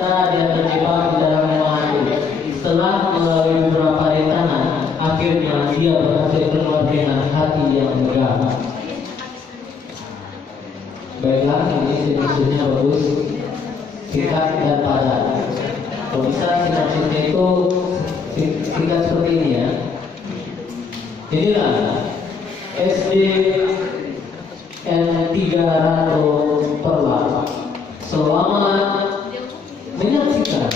ternyata dia terjebak di dalam rumah itu. Setelah melalui beberapa rintangan, akhirnya dia berhasil keluar dengan hati yang lega. Baiklah, ini sinopsisnya bagus, singkat dan padat. Kalau bisa sinopsisnya itu singkat seperti ini ya. Inilah SD N3 Rando Perla. Selamat menyaksikan.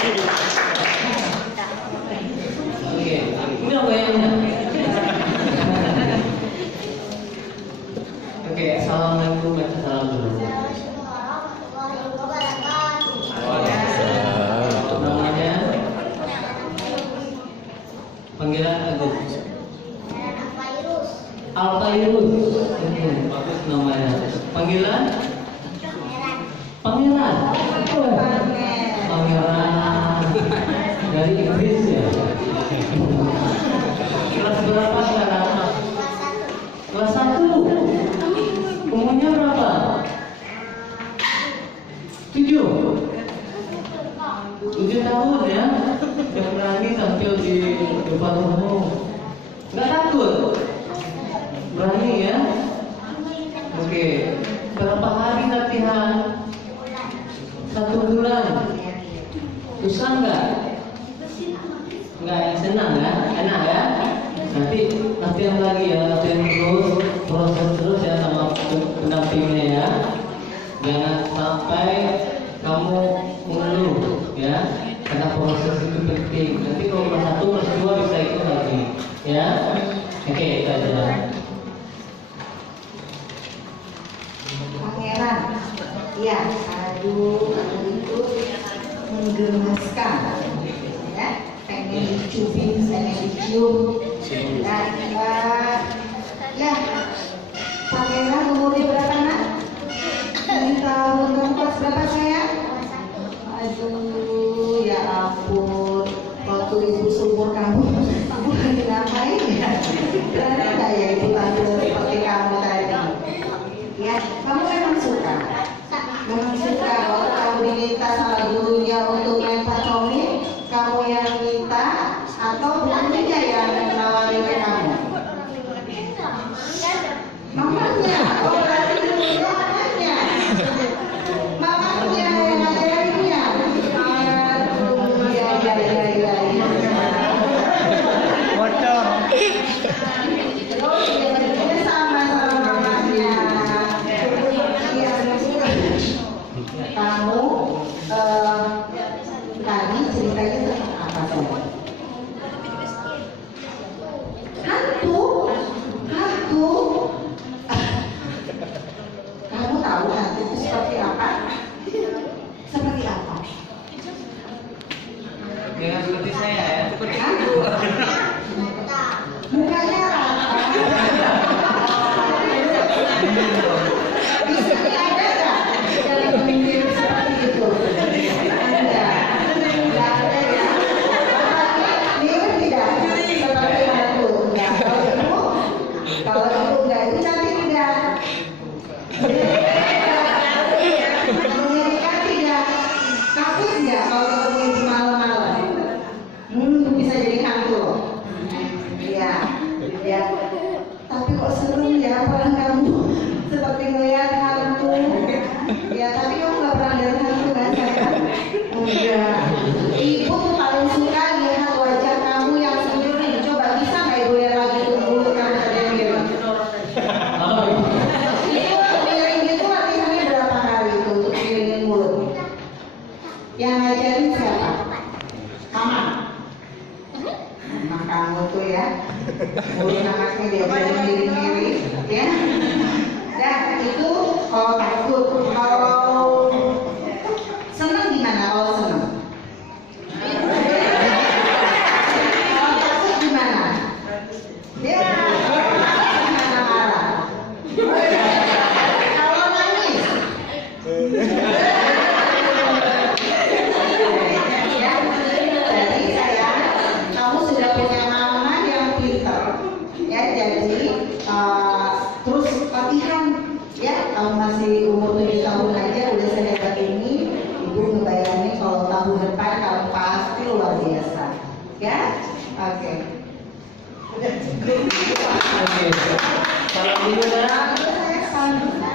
Oke, ini apa yang Oke, assalamualaikum, baca salam dulu. Namanya panggilan Agung. Altairus. Bagus namanya. Panggilan Pangeran. Pangeran dari Inggris ya. Kelas berapa sekarang? Kelas 1. Umurnya berapa? 7 tahun ya. Yang berani tampil di depan umum. Nggak takut? Berani ya? Oke. Berapa hari latihan? 1 bulan. Susah nggak? Nggak, senang ya? Enak ya? Nanti latihan lagi ya, latihan terus, proses terus ya sama pendampingnya ya. Jangan sampai kamu mengeluh ya, karena proses itu penting. Nanti kalau kelas 1, kelas 2 bisa ikut lagi ya. Oke, kita jalan. Pangeran, ya, aduh itu menggemaskan, ya, pengen dicubin, pengen dicium. Ya, Pangeran umurnya berapa nak? 7 tahun, kamu kelas berapa sayang? Aduh, ya ampun, waktu ibu seumur kamu lagi ngapain ya? Karena kayak ibu tampil seperti kamu tadi. Ya, kamu memang suka waktu kamu diminta sama gurunya untuk main pacomi, kamu yang minta atau gurunya yang menawarin ke kamu? Mamanya, oh berarti gurunya mamanya. Mamanya yang ngajarinnya. Aduh, ya. Bocor. Oh iya, berarti sama mamanya. Iya, kamu tadi ceritanya tentang apa sih? Hantu. Kamu tahu hantu itu seperti apa? Seperti apa? Jangan seperti saya ya. Hantu. Mukanya apa? Bisa ada nggak yang mirip seperti itu? Nggak ada ya. Mirip tidak? Seperti hantu? Nggak. Kalau ibu nggak, ibu cantik tidak? Mengerikan tidak? Takut nggak kalau ketemu ibu malam-malam? Bisa jadi hantu. Iya. Tapi kok serem ya peran kamu seperti melihat hantu. Ya, tapi kamu nggak pernah lihat hantu kan sayang? Enggak. Ibu tuh paling suka lihat wajah kamu yang senyum. Coba bisa nggak ibu lihat lagi tuh mulut kamu tadi mirip? Itu miring gitu latihannya berapa kali itu untuk miringin mulut? Yang ngajarin siapa? Mama. Mama kamu tuh ya, mulut anaknya dia jadi miring-miring, ya. Dan itu kalau takut, kalau seneng gimana? Kalau seneng? Kalau takut gimana? Dia gimana marah? Kalau nangis? Ya, jadi sayang, kamu sudah punya mama yang pintar, ya. Jadi terus latihan, ya. Kamu masih umur 7 tahun aja udah sehebat ini. Ibu ngebayangin kalau tahun depan kamu pasti luar biasa, ya. Oke. Udah cukup. Oke. Salam dulu ya. Salam.